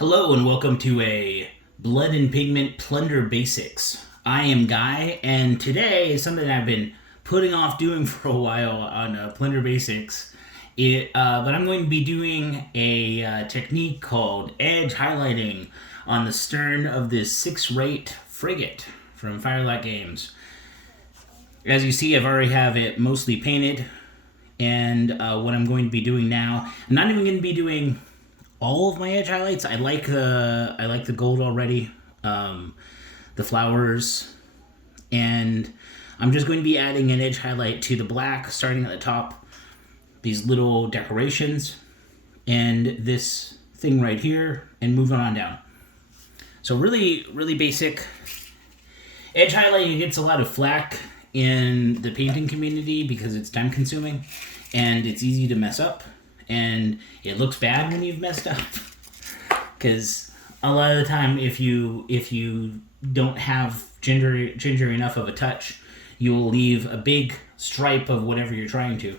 Hello and welcome to a Blood and Pigment Plunder Basics. I am Guy, and today is something I've been putting off doing for a while on Plunder Basics. But I'm going to be doing a technique called edge highlighting on the stern of this 6-rate frigate from Firelight Games. As you see, I've already have it mostly painted, and what I'm going to be doing now, I'm not even going to be doing all of my edge highlights. I like the gold already, the flowers, and I'm just going to be adding an edge highlight to the black, starting at the top, these little decorations, and this thing right here, and moving on down. So really, really basic. Edge highlighting gets a lot of flack in the painting community because it's time consuming, and it's easy to mess up. And it looks bad when you've messed up, because a lot of the time, if you don't have ginger enough of a touch, you will leave a big stripe of whatever you're trying to.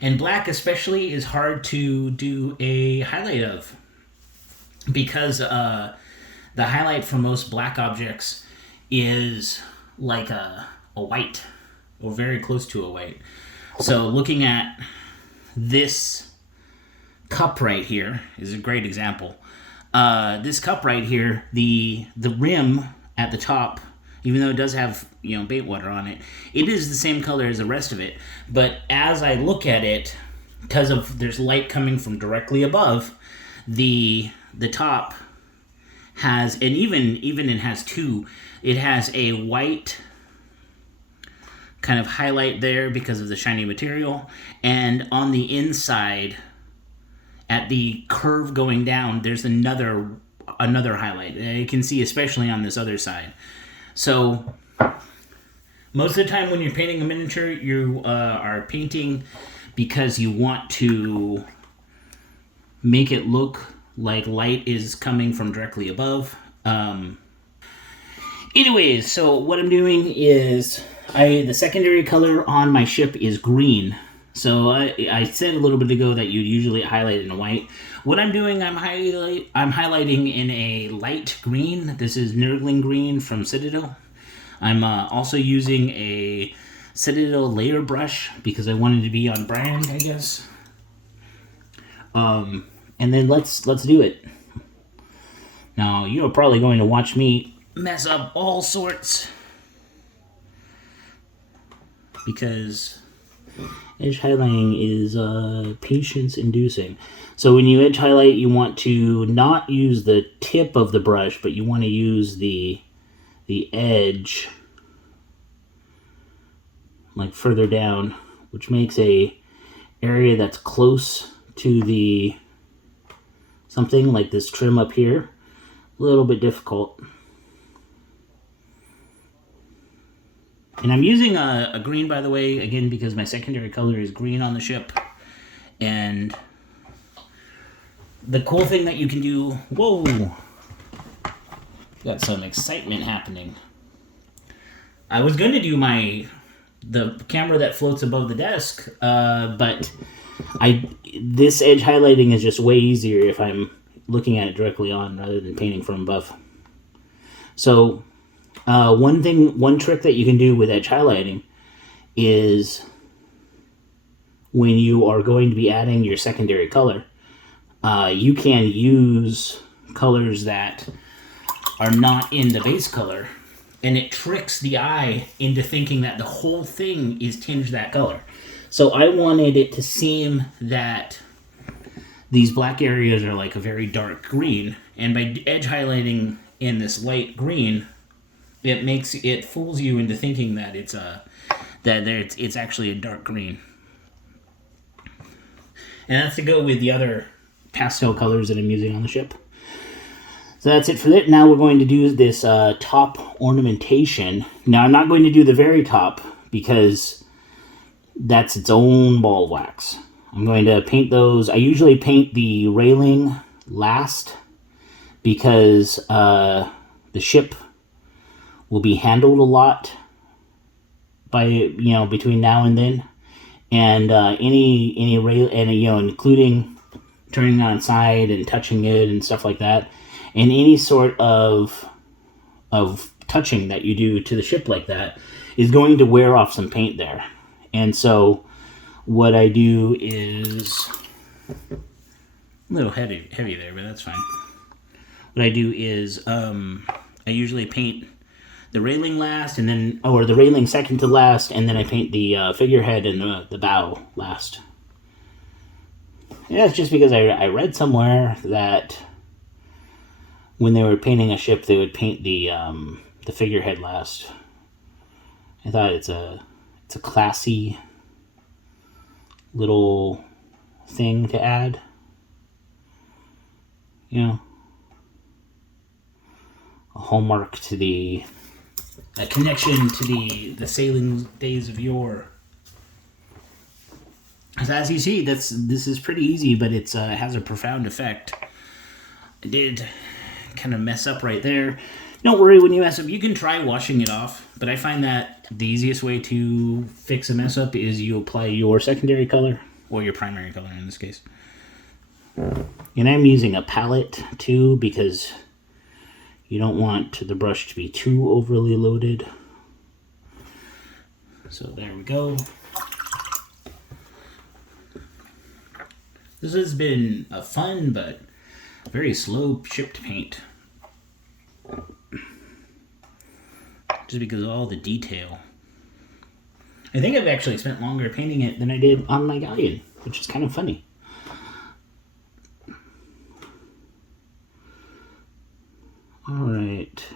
And black especially is hard to do a highlight of, because the highlight for most black objects is like a white, or very close to a white. So looking at this cup right here is a great example. This cup right here, the rim at the top, even though it does have bait water on it, it is the same color as the rest of it. But as I look at it, because of there's light coming from directly above, the top has, and even it has two. It has a white kind of highlight there because of the shiny material, and on the inside, at the curve going down, there's another highlight. You can see especially on this other side. So most of the time when you're painting a miniature, you are painting because you want to make it look like light is coming from directly above. Anyways, so what I'm doing is the secondary color on my ship is green. So I said a little bit ago that you'd usually highlight in a white. What I'm doing, I'm highlighting in a light green. This is Nurgling green from Citadel. I'm also using a Citadel layer brush because I wanted to be on brand, I guess. And then let's do it. Now you're probably going to watch me mess up all sorts, because edge highlighting is patience inducing. So when you edge highlight, you want to not use the tip of the brush, but you want to use the edge, like further down, which makes a area that's close to the something like this trim up here a little bit difficult. And I'm using a green, by the way, again, because my secondary color is green on the ship. And the cool thing that you can do... Whoa! Got some excitement happening. I was going to do the camera that floats above the desk, but this edge highlighting is just way easier if I'm looking at it directly on rather than painting from above. So one trick that you can do with edge highlighting is when you are going to be adding your secondary color, you can use colors that are not in the base color, and it tricks the eye into thinking that the whole thing is tinged that color. So I wanted it to seem that these black areas are like a very dark green, and by edge highlighting in this light green, it fools you into thinking that it's actually a dark green. And that's to go with the other pastel colors that I'm using on the ship. So that's it for that. Now we're going to do this top ornamentation. Now I'm not going to do the very top because that's its own ball of wax. I'm going to paint those. I usually paint the railing last because the ship will be handled a lot by between now and then, and any rail, and including turning on side and touching it and stuff like that. and any sort of touching that you do to the ship like that is going to wear off some paint there. And so what I do is a little heavy there, but that's fine. What I do is I usually paint the railing last, and then or the railing second to last, and then I paint the figurehead and the bow last. Yeah, it's just because I read somewhere that when they were painting a ship, they would paint the figurehead last. I thought it's a classy little thing to add. You know, a hallmark to a connection to the sailing days of yore. As you see, this is pretty easy, but it has a profound effect. I did kind of mess up right there. Don't worry when you mess up. You can try washing it off, but I find that the easiest way to fix a mess up is you apply your secondary color, or your primary color in this case. And I'm using a palette too, because you don't want the brush to be too overly loaded. So there we go. This has been a fun but very slow ship to paint. Just because of all the detail. I think I've actually spent longer painting it than I did on my galleon, which is kind of funny. Alright.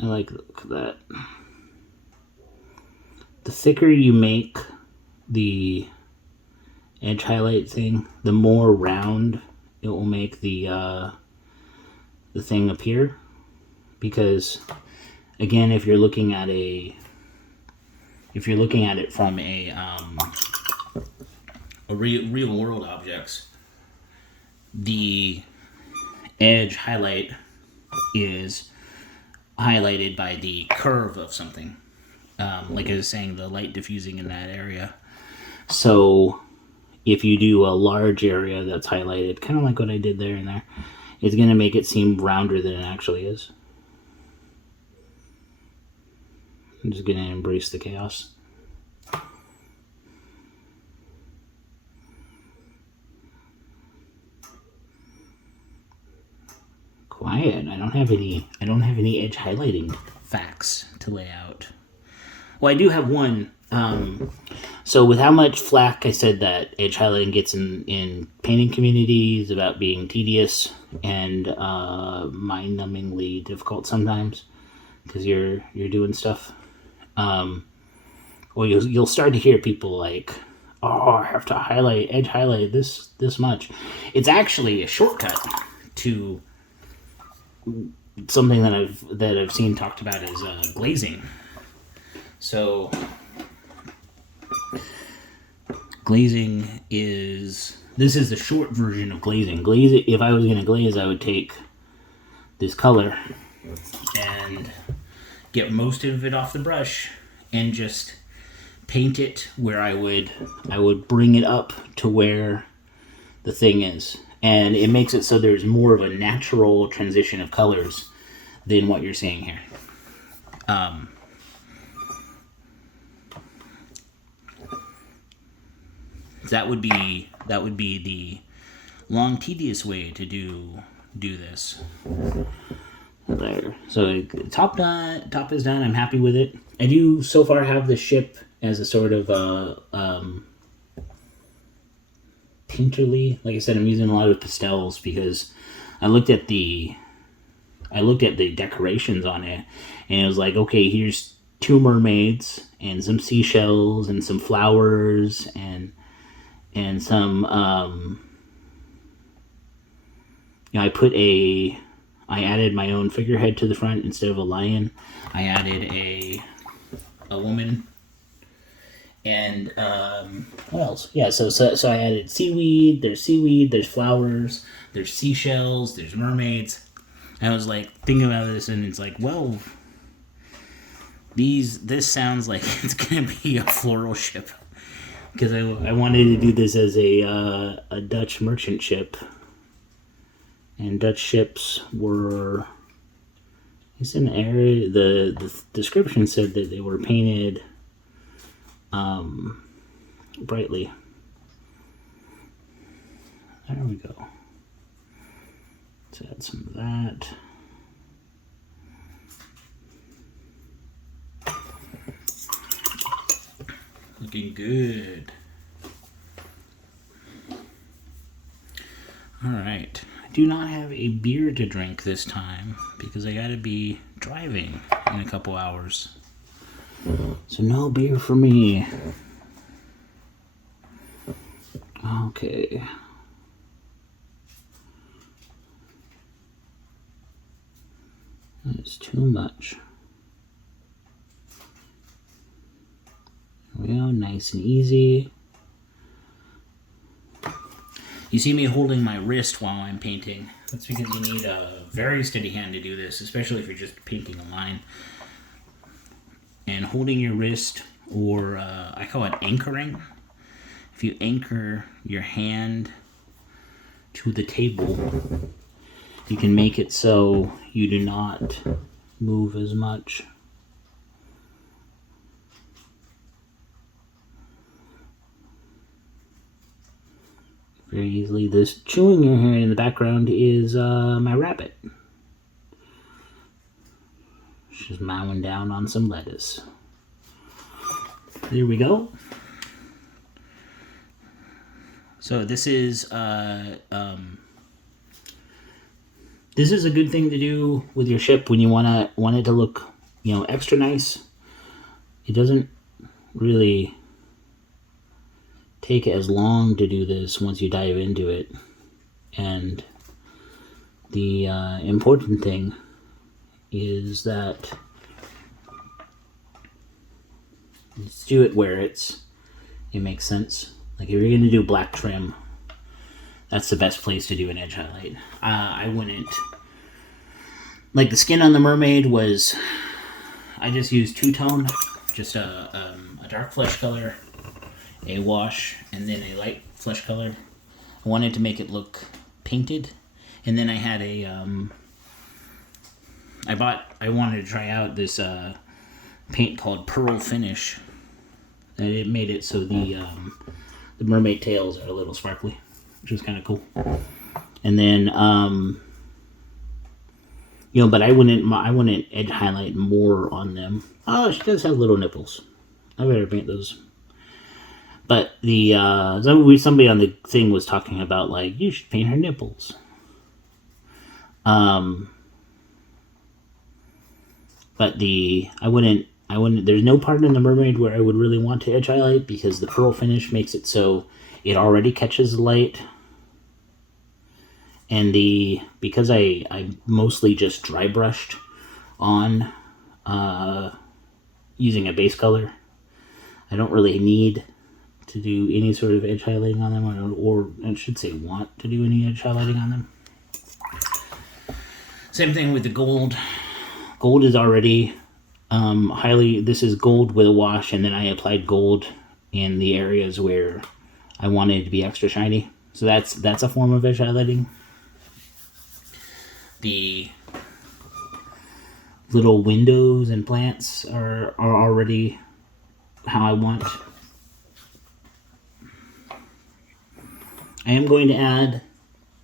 I like the look of that. The thicker you make the edge highlight thing, the more round it will make the thing appear. Because again, if you're looking at it from a real world objects, the edge highlight is highlighted by the curve of something. Like I was saying, the light diffusing in that area. So if you do a large area that's highlighted, kind of like what I did there and there, it's going to make it seem rounder than it actually is. I'm just going to embrace the chaos. Quiet. I don't have any edge highlighting facts to lay out. Well, I do have one. So with how much flack I said that edge highlighting gets in painting communities about being tedious and mind-numbingly difficult sometimes because you're doing stuff. Well, you'll start to hear people like, "Oh, I have to edge highlight this much." It's actually a shortcut to something that I've seen talked about as glazing. So glazing is the short version of glazing. If I was going to glaze, I would take this color and get most of it off the brush and just paint it where I would bring it up to where the thing is. And it makes it so there's more of a natural transition of colors than what you're seeing here. That would be the long, tedious way to do this. There. So top is done. I'm happy with it. I do so far have the ship as a sort of painterly. Like I said, I'm using a lot of pastels because I looked at the decorations on it, and it was like, okay, here's 2 mermaids and some seashells and some flowers and some I added my own figurehead to the front instead of a lion. I added a woman. And what else? Yeah, so I added seaweed. There's flowers, there's seashells, there's mermaids. I was like thinking about this, and it's like, well, this sounds like it's gonna be a floral ship. because I wanted to do this as a Dutch merchant ship, and Dutch ships were. It's an area. The description said that they were painted brightly. There we go. Let's add some of that. Looking good. Alright. I do not have a beer to drink this time because I gotta be driving in a couple hours. So no beer for me. Okay. That's too much. There we go, nice and easy. You see me holding my wrist while I'm painting. That's because you need a very steady hand to do this, especially if you're just painting a line. And holding your wrist, or I call it anchoring. If you anchor your hand to the table, you can make it so you do not move as much. Very easily. This chewing you're hearing in the background is my rabbit. She's mowing down on some lettuce. There we go. So this is a good thing to do with your ship when you want it to look, extra nice. It doesn't really take as long to do this once you dive into it. And the important thing is that let's do it where it makes sense. Like if you're going to do black trim, that's the best place to do an edge highlight. I wouldn't, like the skin on the Mermaid was, I just used two-tone, just a dark flesh color, a wash, and then a light flesh color. I wanted to make it look painted, and then I had I wanted to try out this paint called Pearl Finish, and it made it so the mermaid tails are a little sparkly, which is kind of cool. And then but I wouldn't edge highlight more on them. Oh, she does have little nipples. I better paint those. But the somebody on the thing was talking about, like, you should paint her nipples. But I wouldn't. There's no part in the Mermaid where I would really want to edge highlight because the pearl finish makes it so it already catches the light. And because I mostly just dry brushed on using a base color, I don't really need to do any sort of edge highlighting on them, or I should say want to do any edge highlighting on them. Same thing with the gold. Gold is already this is gold with a wash, and then I applied gold in the areas where I wanted it to be extra shiny. So that's a form of edge highlighting. The little windows and plants are already how I want. I am going to add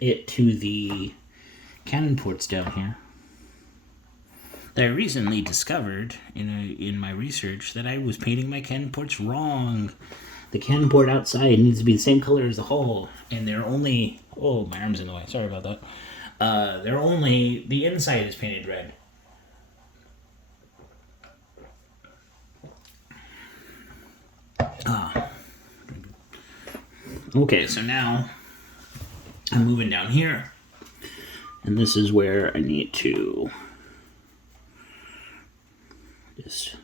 it to the cannon ports down here. I recently discovered in my research that I was painting my cannon ports wrong. The cannon port outside needs to be the same color as the hull, and they're only... Oh, my arm's in the way. Sorry about that. They're only... The inside is painted red. Okay, so now I'm moving down here, and this is where I need to just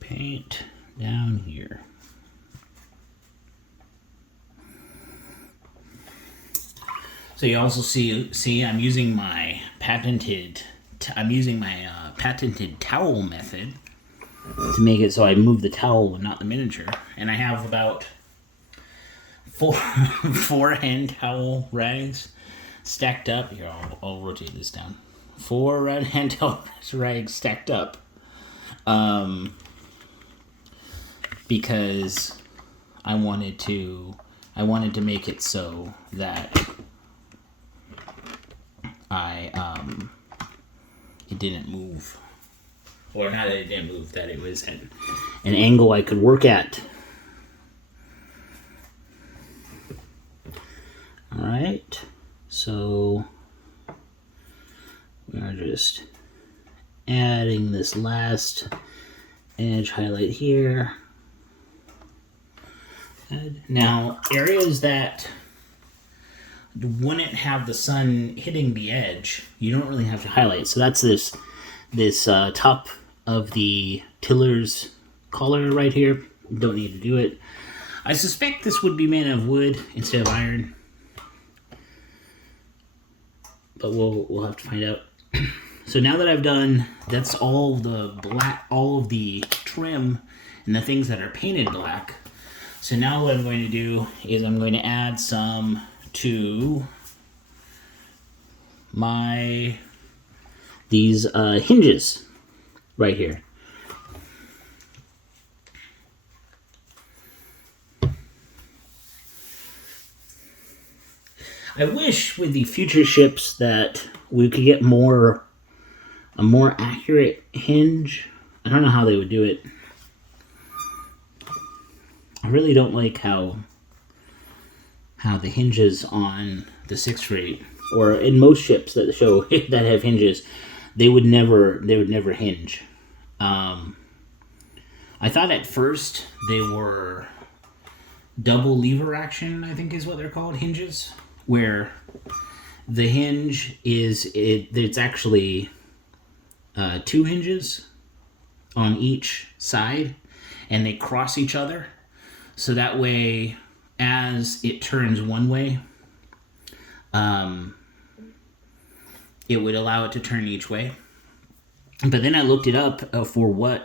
paint down here. So you also see I'm using my patented patented towel method to make it so I move the towel and not the miniature. And I have about four hand towel rags stacked up. Here, I'll rotate this down. 4 red hand towel rags stacked up. Because I wanted to make it so that it didn't move. Or not that it didn't move, that it was at an angle I could work at. Alright, so we are just adding this last edge highlight here. Now, areas that wouldn't have the sun hitting the edge, you don't really have to highlight. So that's this top of the tiller's collar right here. Don't need to do it. I suspect this would be made of wood instead of iron, but we'll have to find out. So now that I've done, that's all of the trim and the things that are painted black. So now what I'm going to do is I'm going to add some to these hinges right here. I wish with the future ships that we could get a more accurate hinge. I don't know how they would do it. I really don't like how the hinges on the 6th Frigate, or in most ships that show that have hinges, they would never hinge. I thought at first they were double lever action, I think is what they're called, hinges, where the hinge it's actually 2 hinges on each side, and they cross each other. So that way, as it turns one way, it would allow it to turn each way. But then I looked it up for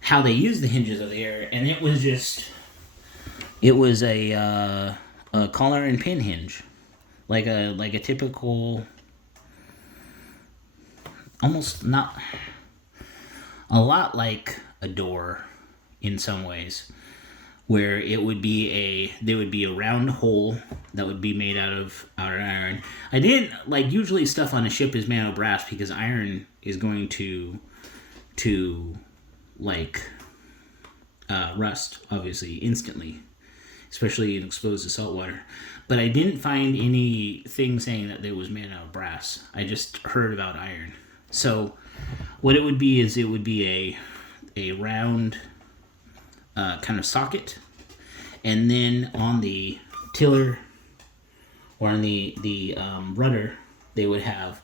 how they use the hinges over there, and it was a collar and pin hinge, like a typical, almost not a lot like a door in some ways, where there would be a round hole that would be made out of iron. I didn't like, usually stuff on a ship is made out of brass because iron is going to rust, obviously, instantly, especially exposed to salt water. But I didn't find anything saying that it was made out of brass. I just heard about iron. So what it would be is it would be a round kind of socket, and then on the tiller or on the rudder they would have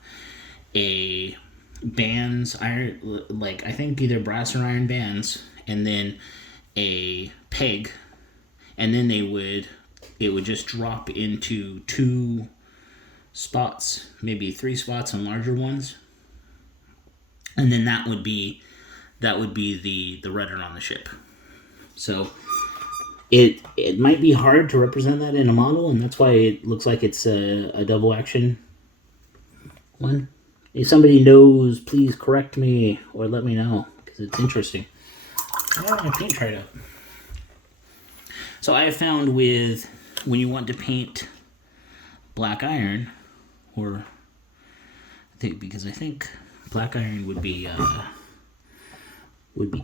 a bands, iron, like I think either brass or iron bands, and then a peg, and then it would just drop into 2 spots, maybe 3 spots on larger ones, and then that would be the rudder on the ship. So it might be hard to represent that in a model, and that's why it looks like it's a double action one. If somebody knows, please correct me or let me know, because it's interesting. I don't want to paint right up. So I have found when you want to paint black iron, or I think black iron would be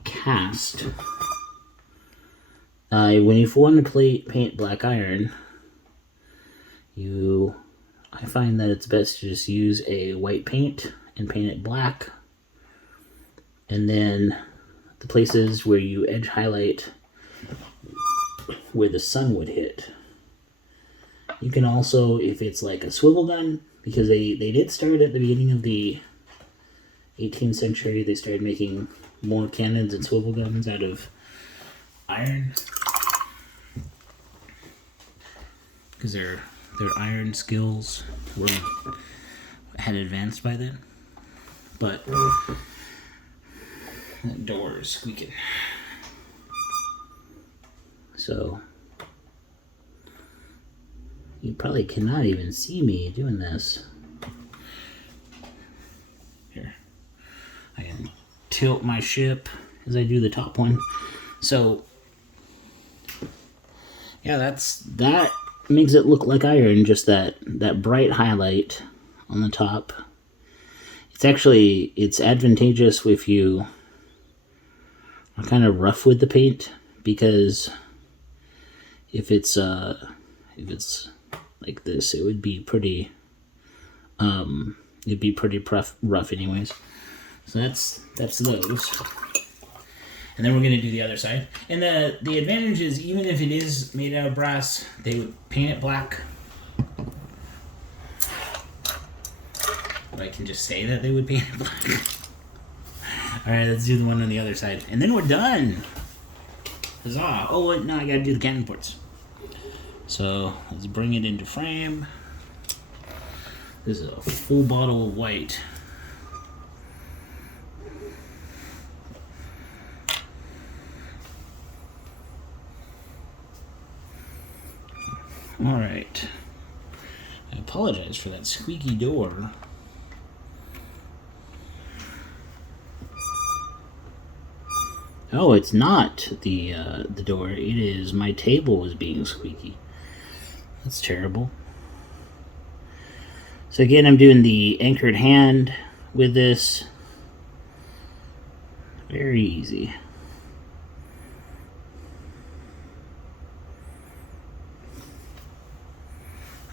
cast. When you want to paint black iron, I find that it's best to just use a white paint and paint it black, and then the places where you edge highlight where the sun would hit. You can also, if it's like a swivel gun, because they did start at the beginning of the 18th century, they started making more cannons and swivel guns out of iron, because they're their iron skills had advanced by then. But that door is squeaking. So you probably cannot even see me doing this. Here, I can tilt my ship as I do the top one. So yeah, that makes it look like iron, just that bright highlight on the top. It's advantageous if you are kind of rough with the paint, because if it's like this, it would be pretty rough anyways. So that's those. And then we're going to do the other side. And the advantage is, even if it is made out of brass, they would paint it black. But I can just say that they would paint it black. Alright, let's do the one on the other side. And then we're done. Huzzah. Oh, wait, no, I got to do the cannon ports. So, let's bring it into frame. This is a full bottle of white. Alright. I apologize for that squeaky door. Oh, it's not the door. It is my table is being squeaky. That's terrible. So again, I'm doing the anchored hand with this. Very easy.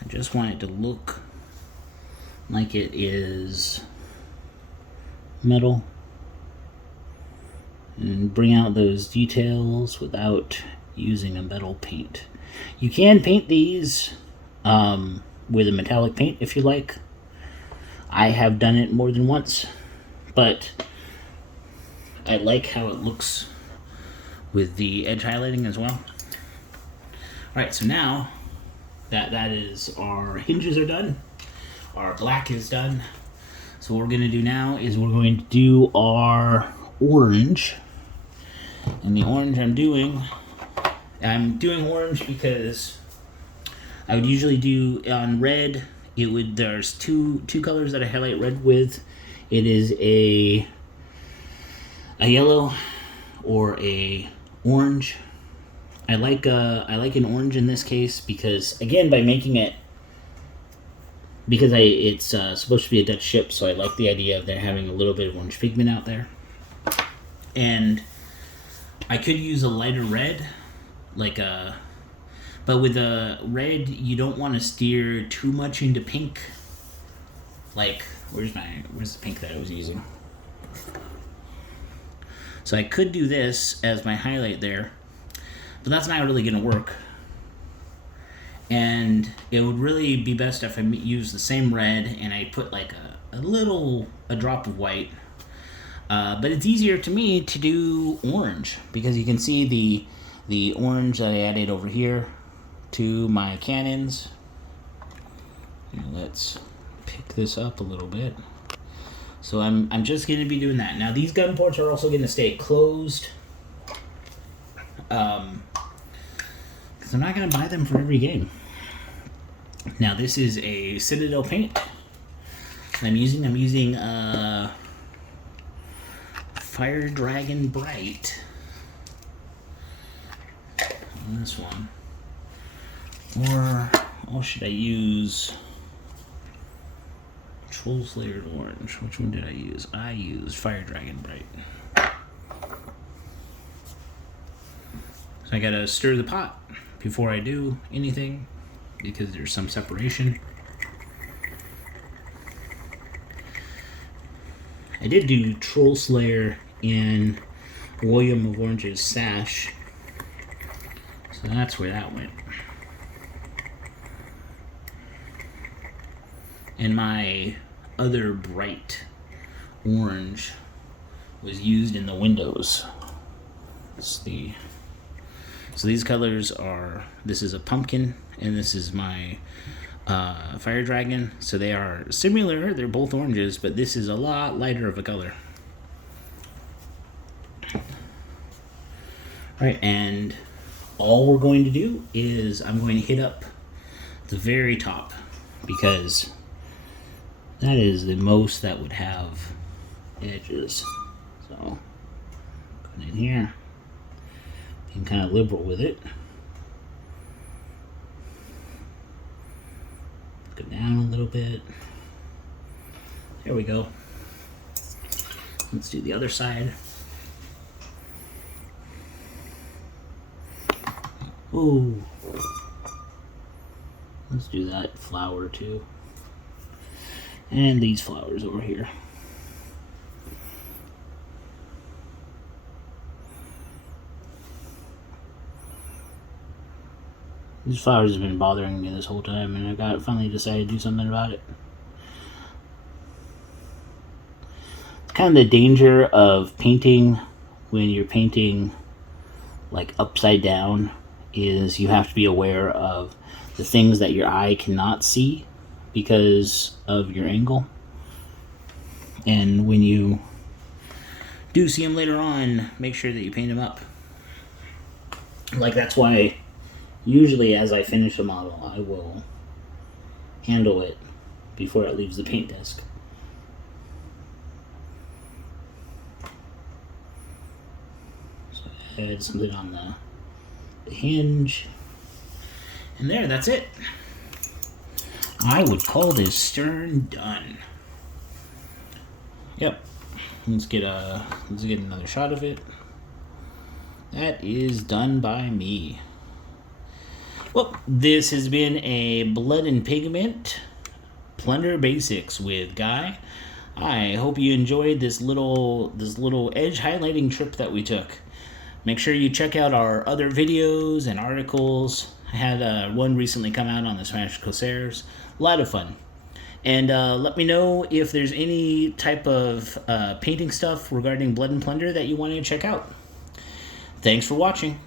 I just want it to look like it is metal, and bring out those details without using a metal paint. You can paint these with a metallic paint if you like. I have done it more than once, but I like how it looks with the edge highlighting as well. Alright, so now that is, our hinges are done, our black is done. So what we're going to do now is we're going to do our orange. And the orange I'm doing orange because I would usually do on red. There's two colors that I highlight red with. It is a yellow or a orange. I like an orange in this case because, again, by making it, because it's supposed to be a Dutch ship, so I like the idea of there having a little bit of orange pigment out there. And I could use a lighter red, but with a red, you don't want to steer too much into pink. Like, where's the pink that I was using? So I could do this as my highlight there, but that's not really going to work. And it would really be best if I use the same red and I put like a drop of white. But it's easier to me to do orange because you can see the orange that I added over here to my cannons. Let's pick this up a little bit. So I'm just going to be doing that. Now these gun ports are also going to stay closed. Because I'm not going to buy them for every game. Now this is a Citadel paint. I'm using Fire Dragon Bright on this one. Or should I use Troll's Layered Orange? Which one did I use? I used Fire Dragon Bright. So I gotta stir the pot before I do anything because there's some separation. I did do Troll Slayer in William of Orange's sash, so that's where that went. And my other bright orange was used in the windows. So these colors are, this is a pumpkin, and this is my Fire Dragon. So they are similar. They're both oranges, but this is a lot lighter of a color. Alright, and all we're going to do is I'm going to hit up the very top, because that is the most that would have edges. So put it in here. Being kind of liberal with it. Go down a little bit. There we go. Let's do the other side. Ooh. Let's do that flower too. And these flowers over here. These flowers have been bothering me this whole time, and I finally decided to do something about it. It's kind of the danger of painting when you're painting like upside down, is you have to be aware of the things that your eye cannot see because of your angle. And when you do see them later on, make sure that you paint them up. Like, that's why usually as I finish a model, I will handle it before it leaves the paint disc. So add something on the hinge. And there, that's it. I would call this stern done. Yep. Let's get another shot of it. That is done by me. Well, this has been a Blood and Pigment Plunder Basics with Guy. I hope you enjoyed this little edge highlighting trip that we took. Make sure you check out our other videos and articles. I had one recently come out on the Spanish Corsairs. A lot of fun. And let me know if there's any type of painting stuff regarding Blood and Plunder that you want to check out. Thanks for watching.